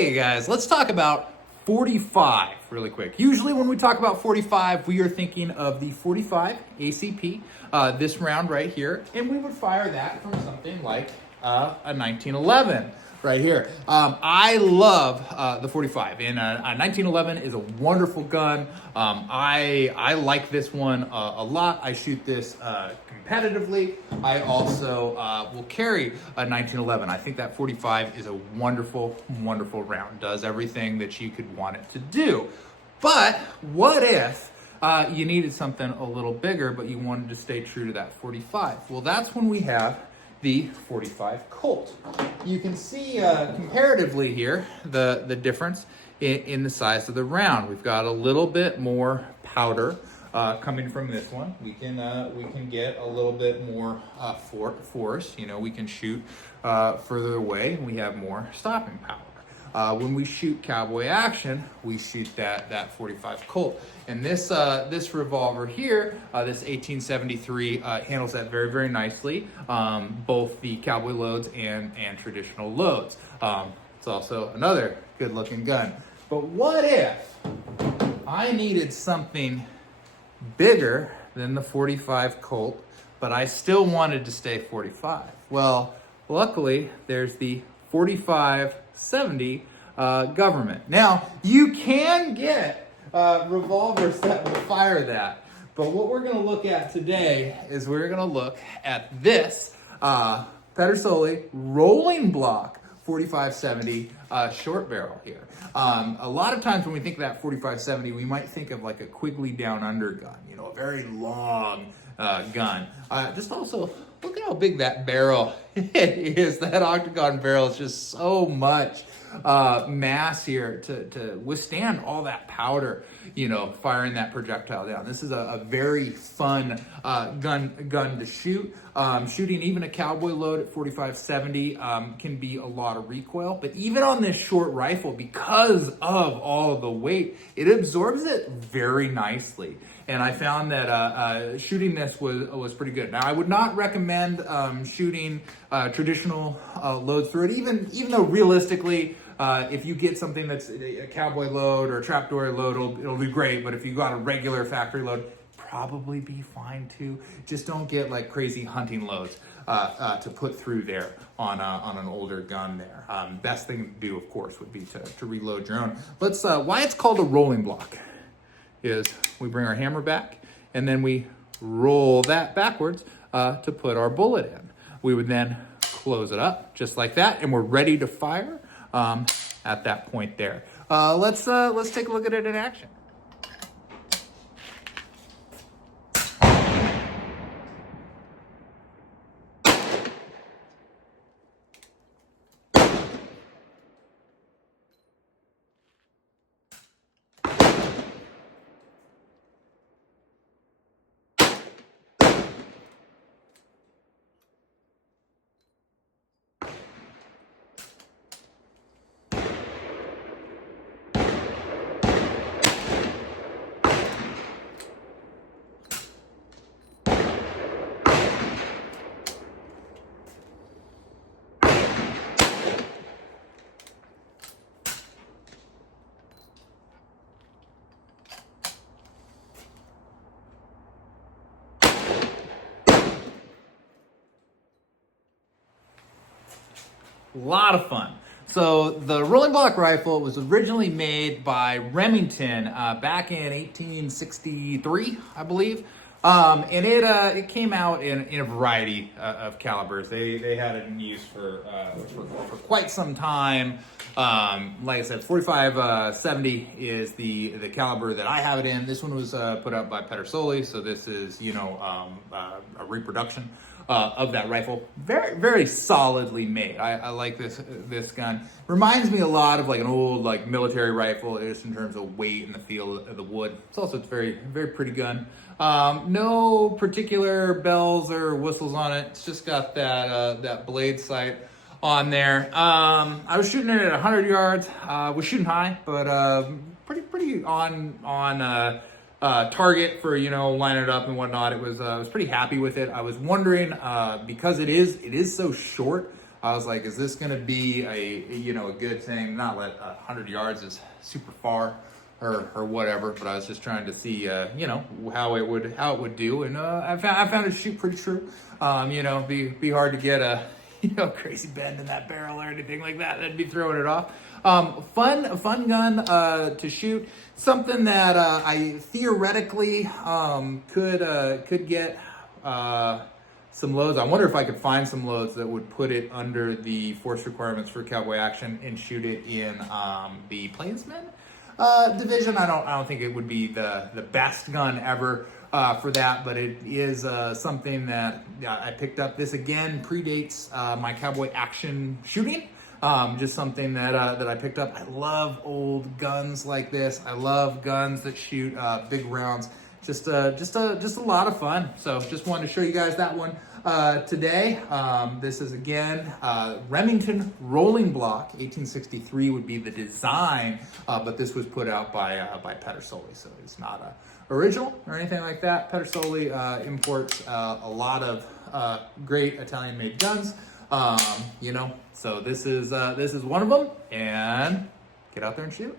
Hey guys, let's talk about 45 really quick. Usually when we talk about 45, we are thinking of the 45 ACP, this round right here, and we would fire that from something like a 1911 right here. I love the 45, and a 1911 is a wonderful gun. I like this one a lot. I shoot this competitively. I also will carry a 1911. I think that 45 is a wonderful, wonderful round. Does everything that you could want it to do. But what if you needed something a little bigger, but you wanted to stay true to that 45? Well, that's when we have the 45 Colt. You can see comparatively here the difference in the size of the round. We've got a little bit more powder coming from this one. We can get a little bit more force. You know, we can shoot further away, and we have more stopping power. When we shoot cowboy action, we shoot that 45 Colt. And this revolver here, this 1873, handles that very, very nicely, both the cowboy loads and traditional loads. It's also another good looking gun. But what if I needed something bigger than the 45 Colt, but I still wanted to stay 45? Well, luckily there's the 45-70 government. Now, you can get revolvers that will fire that, but what we're going to look at today is we're going to look at this Pedersoli rolling block 45-70 short barrel here. A lot of times when we think of that 45-70, we might think of like a Quigley down under gun, you know, a very long gun. Just also look at how big that barrel is. That octagon barrel is just so much mass here to withstand all that powder, you know, firing that projectile down. This is a very fun gun to shoot. Shooting even a cowboy load at 45-70 can be a lot of recoil, but even on this short rifle, because of all of the weight, it absorbs it very nicely. And I found that shooting this was pretty good. Now, I would not recommend shooting traditional loads through it, even though realistically, if you get something that's a cowboy load or a trapdoor load, it'll do great. But if you got a regular factory load, probably be fine too. Just don't get like crazy hunting loads to put through there on an older gun there. Best thing to do, of course, would be to reload your own. Let's why it's called a rolling block is we bring our hammer back and then we roll that backwards to put our bullet in. We would then close it up just like that, and we're ready to fire at that point there. Let's take a look at it in action. A lot of fun. So the rolling block rifle was originally made by Remington back in 1863, I believe. And it came out in a variety of calibers. They had it in use for quite some time. Like I said, 45-70 is the caliber that I have it in. This one was put out by Pedersoli, so this is, you know, a reproduction of that rifle. Very, very solidly made. I like this gun. Reminds me a lot of like an old like military rifle, just in terms of weight and the feel of the wood. It's very, very pretty gun. No particular bells or whistles on it. It's just got that blade sight on there. I was shooting it at 100 yards. Was shooting high, but pretty on target for, you know, lining it up and whatnot. I was pretty happy with it. I was wondering, because it is so short, I was like, is this going to be a good thing? Not like 100 yards is super far or whatever, but I was just trying to see, how it would do. And I found it shoot pretty true. Be hard to get a, crazy bend in that barrel or anything like that. That'd be throwing it off. Fun gun to shoot. Something that I theoretically could get some loads. I wonder if I could find some loads that would put it under the force requirements for cowboy action and shoot it in the plainsman division. I don't think it would be the best gun ever for that, but it is something that I picked up. This again predates my cowboy action shooting. Just something that I picked up. I love old guns like this. I love guns that shoot big rounds. Just a lot of fun. So just wanted to show you guys that one today. This is again Remington rolling block. 1863 would be the design, but this was put out by Pedersoli, so it's not original or anything like that. Pedersoli imports a lot of great Italian-made guns. So this is one of them, and get out there and shoot.